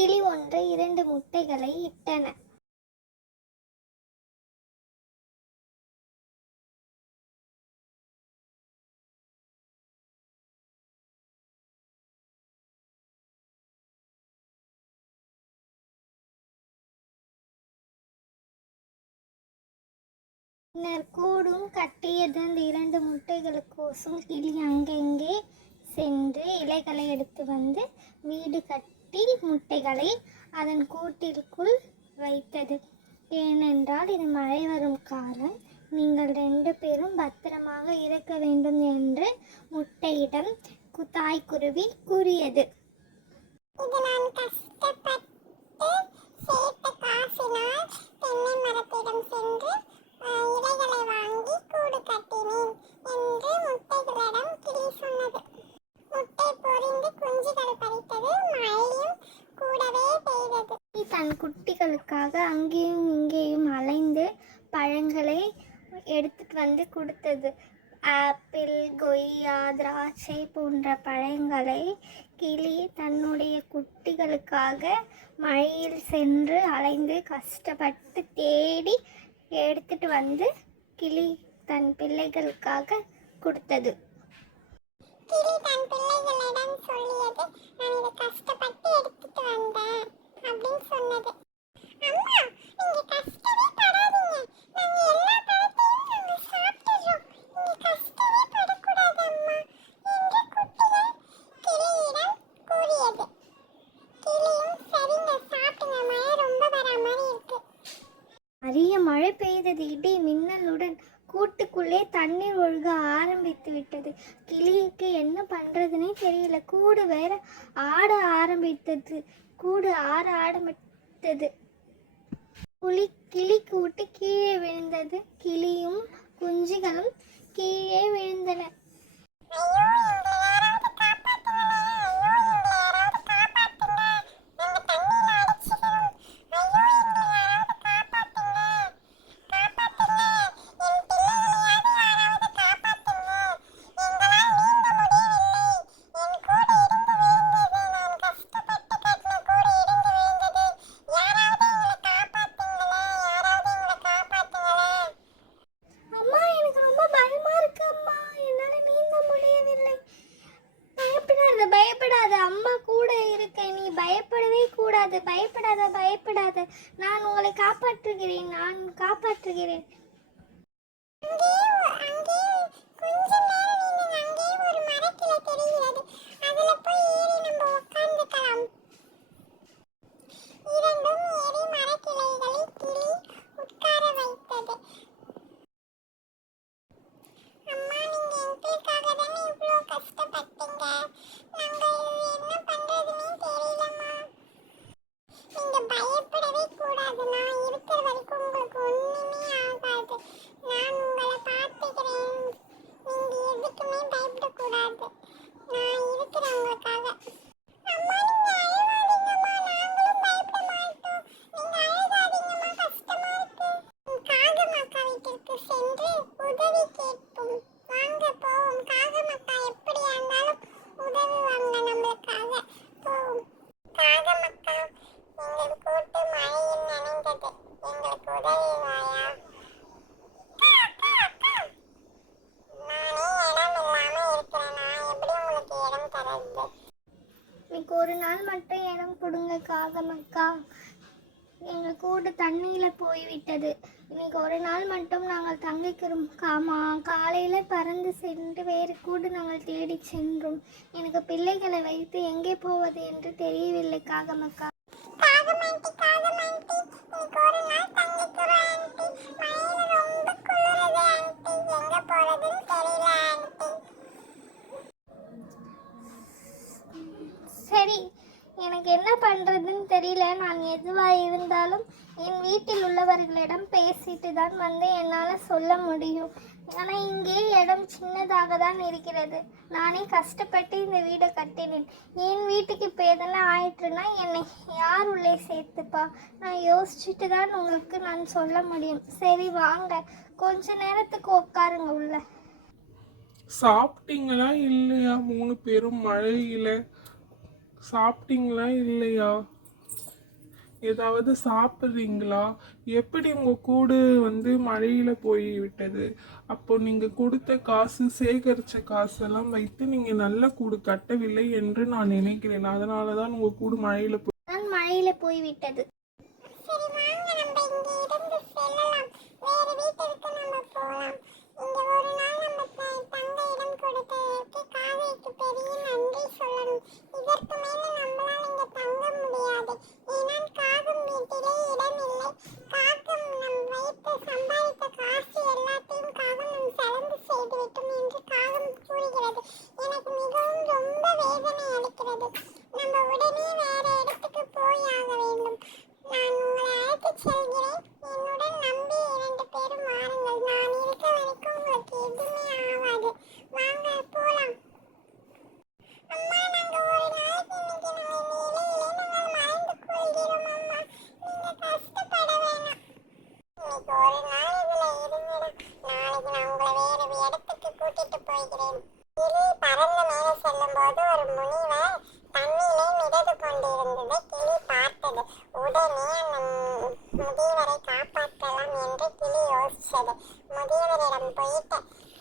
கிளி ஒன்று 2 முட்டைகளை இட்டன. பின்னர் கூடும் கட்டியது. அந்த 2 முட்டைகளுக்கோசும் கிளி அங்கங்கே சென்று இலைகளை எடுத்து வந்து வீடு கட்டி முட்டைகளை அதன் கூட்டிற்குள் வைத்தது. ஏனென்றால் இது மழை வரும் காலம், நீங்கள் 2 பேரும் பத்திரமாக இருக்க வேண்டும் என்று முட்டையிடம் தாய்க்குருவி கூறியது. இது நான் கஷ்டப்பட்டு சேர்த்த காசினால் தென்னை மரத்திடம் சென்று இலைகளை வாங்கி கூடு கட்டினேன் என்று முட்டைகளிடம் கிளி சொன்னது. முட்டை பொரிந்து குஞ்சுகள் பறித்தது. மழையும் கூடவே பெய்தது. தன் குட்டிகளுக்காக அங்கேயும் இங்கேயும் அலைந்து பழங்களை எடுத்துட்டு வந்து கொடுத்தது. ஆப்பிள், கொய்யா, திராட்சை போன்ற பழங்களை கிளி தன்னுடைய குட்டிகளுக்காக மழையில் சென்று அலைந்து கஷ்டப்பட்டு தேடி எடுத்துட்டு வந்து கிளி தன் பிள்ளைகளுக்காக கொடுத்தது. கிளி தன் பிள்ளைகளிடம் சொல்லியது, நான் இதை கஷ்டப்பட்டு எடுத்துட்டு வந்தேன் அப்படின்னு சொன்னது. அம்மா, நீங்க கஷ்டமே படாதீங்க, நாங்க எல்லா பழத்தையும் நாங்க சாப்பிட்டுறோம், நீங்க கஷ்டமே படக்கூடாது அம்மா என்று குட்டிகள் கிளியிடம் கூறியது. கிளியும் சரிங்க சாப்பிடுங்க, மழை ரொம்ப வர மாதிரி இருக்கு. அரிய மழை பெய்தது. இடி மின்னலுடன் கூட்டுக்குள்ளே தண்ணீர் ஒழுக ஆரம்பித்து விட்டது. கிளிக்கு என்ன பண்றதுன்னே தெரியல. கூடு வேற ஆட ஆரம்பித்தது. கூடு ஆரம்பித்தது. கிளி கூட்டு கீழே விழுந்தது. கிளியும் குஞ்சுகளும் கீழே விழுந்தன. பயப்படாத, அம்மா கூட இருக்கேன், நீ பயப்படவே கூடாது. பயப்படாத, நான் உங்களை காப்பாற்றுகிறேன். இன்னைக்கு ஒரு நாள் மட்டும் இடம் கொடுங்க காகமக்கா, எங்கள் கூடு தண்ணியில் போய்விட்டது. இன்னைக்கு ஒரு நாள் மட்டும் நாங்கள் தங்கிக்கிறோம். காலையில் பறந்து சென்று வேறு கூடு நாங்கள் தேடி சென்றோம். எனக்கு பிள்ளைகளை வைத்து எங்கே போவது என்று தெரியவில்லை காகமக்கா. சரி, எனக்கு என்ன பண்ணுறதுன்னு தெரியல. நான் எதுவாக இருந்தாலும் என் வீட்டில் உள்ளவர்களிடம் பேசிட்டு தான் வந்து என்னால் சொல்ல முடியும். ஆனால் இங்கே இடம் சின்னதாக தான் இருக்கிறது. நானே கஷ்டப்பட்டு இந்த வீடை கட்டினேன். என் வீட்டுக்கு இப்போ எதனா ஆயிட்டுன்னா என்னை யார் உள்ளே சேர்த்துப்பா? நான் யோசிச்சுட்டு தான் உங்களுக்கு நான் சொல்ல முடியும். சரி வாங்க, கொஞ்ச நேரத்துக்கு உட்காருங்க உள்ள. சாப்பிட்டீங்களா இல்லையா? 3 பேரும் மழையில சாப்பிட்டீங்களா இல்லையா? ஏதாவது சாப்பிட்றீங்களா? எப்படி உங்க கூடு மழையில போய் விட்டது? அப்போ நீங்க கொடுத்த காசு, சேகரிச்ச காசெல்லாம் வைத்து நீங்க நல்ல கூடு கட்டவில்லை என்று நான் நினைக்கிறேன். அதனால தான் உங்க கூடு மழையில நான் மழையில போய்விட்டது. சரி வாங்க நம்ம இங்க இருந்து செல்லலாம். வேற வீட்டிற்கு நம்ம போலாம். இங்க ஒரு நாள் நம்ம தங்க இடம் கொடுத்ததற்கு காவேரிக்கு பெரிய நன்றி சொல்லணும். இதற்கு மேல நம்மளால இங்க தங்க முடியாது. ஏன்னா காகம் வீட்டிலே இடம் இல்லை. காகம் நம் வைத்து சம்பாதித்த காசு எல்லாத்தையும் காகம் நம் செலவு செய்துவிட்டோம் என்று காகம் கூறுகிறது. எனக்கு மிகவும் ரொம்ப வேதனை அளிக்கிறது. நம்ம உடனே வேற இடத்துக்கு போய் ஆக வேண்டும். நான் உங்களை அழைத்துச் செல்கிறேன். என்னுடன் நம்பி 2 பேரும் வாருங்கள். நான் இருக்க வரைக்கும் உங்களுக்கு எதுவுமே ஆகாது. வாங்க போலாம். அம்மா நாங்க ஒரு நாளைக்கு இன்னைக்கு நாங்க வேலையிலே நாங்கள் மறைந்து கொள்கிறோம் அம்மா. நீங்க கஷ்டப்பட வேணாம். இன்னைக்கு ஒரு நாள் இதுல இருந்துடும். நாளைக்கு நான் உங்களை வேற இடத்துக்கு கூட்டிட்டு போகிறேன். கிளி பறந்து மேலே செல்லும் போது ஒரு முனிவர் தண்ணியிலே மிதந்து கொண்டிருந்ததை கிளி பார்த்தது. உடனே அந்த முதியவரை காப்பாற்றலாம் என்று கிளி யோசிச்சது. முதியவரிடம் போயிட்டு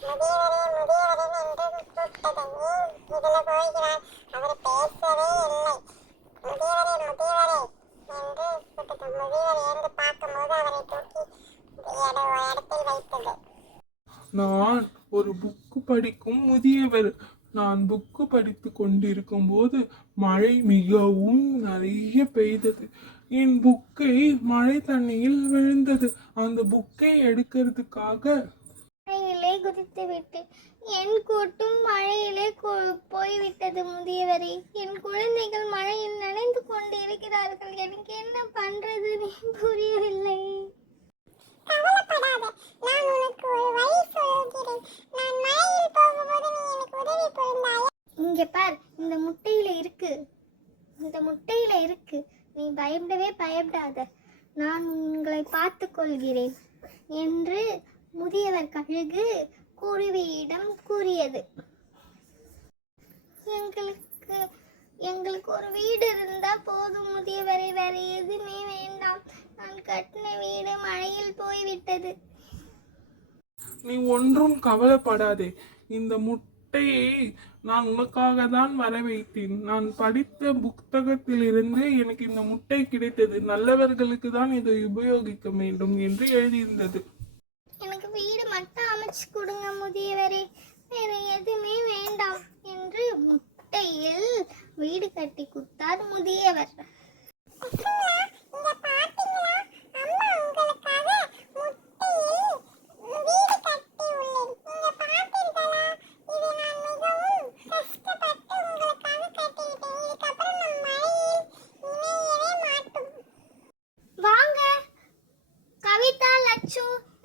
முதியவரே முதியவரே என்று கூப்பிட்டது. ஏன் இதுல போகிறார்? அவர் பேசவே இல்லை. முதியவரே முதியவரே என்று கூப்பிட்டது. முதியவர் எழுந்து பார்க்கும்போது அவரை தூக்கி ஒரு இடத்தில் வைத்தது. நான் ஒரு புக்கு படிக்கும் முதியவர். நான் புக்கு படித்து கொண்டிருக்கும் போது மழை மிகவும் நிறைய பெய்தது. என் புக்கை மழை தண்ணியில் விழுந்தது. அந்த புக்கை எடுக்கிறதுக்காக மழையிலே குதித்து விட்டேன். என் கூட்டும் மழையிலே போய்விட்டது முதியவரே. என் குழந்தைகள் மழையில் நனைந்து கொண்டு இருக்கிறார்கள். எனக்கு என்ன பண்றதுன்னு புரியவில்லை. கவலைப்படாத, நான் உனக்கு ஒரு வழி சொல்கிறேன். நான் மழையில் போகும்போது நீ எனக்கு உதவி புரிந்தாயா? இங்க பார், இந்த முட்டையில இருக்கு. நீ பயப்படாத. நான் உங்களை பார்த்து கொள்கிறேன் என்று முதியவர் கழுகு குருவியிடம் கூறியது. எங்களுக்கு ஒரு வீடு இருந்தா போதும் முதியவரை, வேற எதுவுமே வேண்டாம். நான் கட்டின வீடு மழையில் போய்விட்டது. நீ ஒன்றும் கவலைப்படாதே. இந்த முட்டையை நான் உனக்காக தான் வர வைத்தேன். நான் படித்த புத்தகத்திலிருந்து எனக்கு இந்த முட்டை கிடைத்தது. நல்லவர்களுக்கு தான் இதை உபயோகிக்க வேண்டும் என்று எழுதியிருந்தது. எனக்கு வீடு மட்டும் அமைச்சு கொடுங்க முதியவரே, வேற எதுவுமே வேண்டாம் என்று முட்டையில் வீடு கட்டி கொடுத்தார் முதியவர். வாங்க கவிதா, லட்சு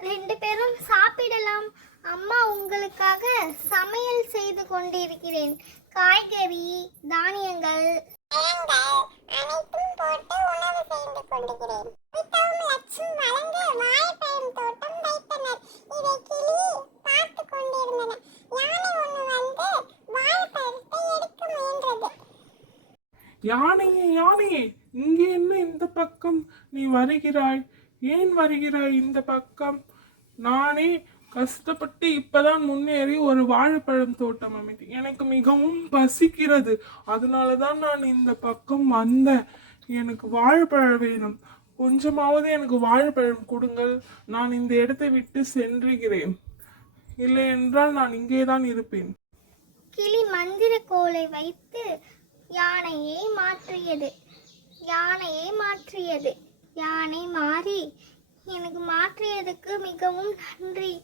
2 பேரும் சாப்பிடலாம். அம்மா உங்களுக்காக சமையல் செய்து கொண்டிருக்கிறேன். காய்கறி, தானியங்கள் அனைத்தும் போட்டு உணவு செய்து கொண்டிருக்கிறேன். கவிதாவும் லட்சும் வளர்ந்து வாழைப்பழம் தோட்டம் வைத்தனர். இதை கிளி பார்த்து கொண்டிருந்தன. யானை ஒன்று வந்து வாழைப்பழத்தை எடுக்க முயன்றது. யானையே, இங்கே என்ன இந்த பக்கம் நீ வருகிறாய்? ஏன் வருகிறாய் இந்த பக்கம்? நானே கஷ்டப்பட்டு இப்பதான் முன்னேறி ஒரு வாழைப்பழம் தோட்டம் அமைத்தேன். எனக்கு மிகவும் பசிக்கிறது. அதனாலதான் நான் இந்த பக்கம் வந்தேன். எனக்கு வாழைப்பழம் வேணும். கொஞ்சமாவது எனக்கு வாழைப்பழம் கொடுங்கள். நான் இந்த இடத்தை விட்டு சென்றுகிறேன். இல்லை என்றால் நான் இங்கேதான் இருப்பேன். கிளி மந்திர கோலை வைத்து யானையை மாற்றியது. யானை மாறி, எனக்கு மாற்றியதுக்கு மிகவும் நன்றி.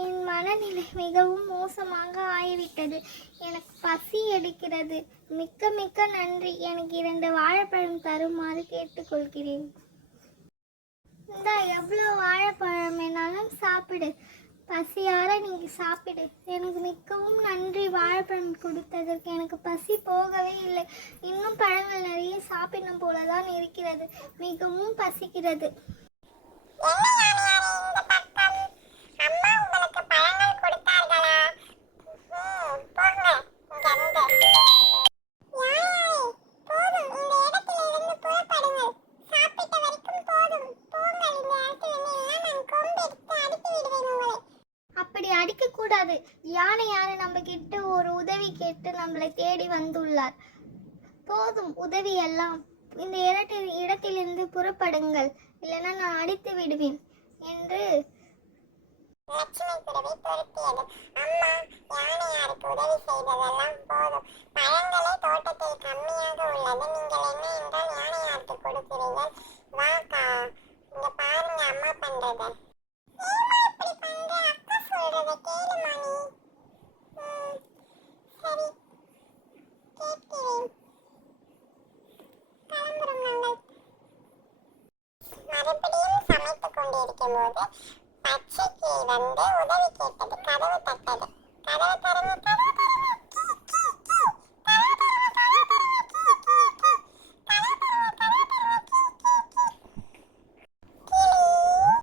என் மனநிலை மிகவும் மோசமாக ஆகிவிட்டது. எனக்கு பசி எடுக்கிறது. மிக்க நன்றி. எனக்கு 2 வாழைப்பழம் தருமாறு கேட்டுக்கொள்கிறேன். இந்தா, எவ்வளோ வாழைப்பழம் வேணாலும் சாப்பிடு. பசியார நீங்கள் சாப்பிடு. எனக்கு மிகவும் நன்றி வாழைப்பழம் கொடுத்ததற்கு. எனக்கு பசி போகவே இல்லை. இன்னும் பழங்கள் நிறைய சாப்பிடணும் போலதான் இருக்கிறது. மிகவும் பசிக்கிறது. அம்மா உங்களுக்கு பழங்கள் கொடுத்தார்களா? போங்க இங்கிருந்து. போதும், இந்த இடத்துல இருந்து புறப்படுங்கள். சாப்பிட்டு யானை நம்ம கிட்ட ஒரு உதவி கேட்டு நம்மளை தேடி வந்துள்ளார். போதும் உதவி எல்லாம். இந்த இடத்திலிருந்து புறப்படுங்கள், இல்லைன்னா நான் அடித்து விடுவேன் என்று லட்சுமி குருவி பொருத்தியது. அம்மா, யானையாருக்கு உதவி செய்ததெல்லாம் போதும். பழங்களே தோட்டத்தில் கம்மியாக உள்ளது. நீங்கள் என்ன என்றால் யானையாருக்கு கொடுக்கிறீர்கள். வாக்கா, இங்க பாருங்க அம்மா பண்றத. ஏம்மா இப்படி பண்ற? அக்கா சொல்றத கேளுமா நீ. சரி, கேட்கிறேன். கிளம்புறோம் நாங்கள். மறுபடியும் சமைத்துக் கொண்டிருக்கும் போது பச்சைக்கிளி வந்து உதவி கேட்டது. கதவு தட்டது. கதவு திறங்க, கதவு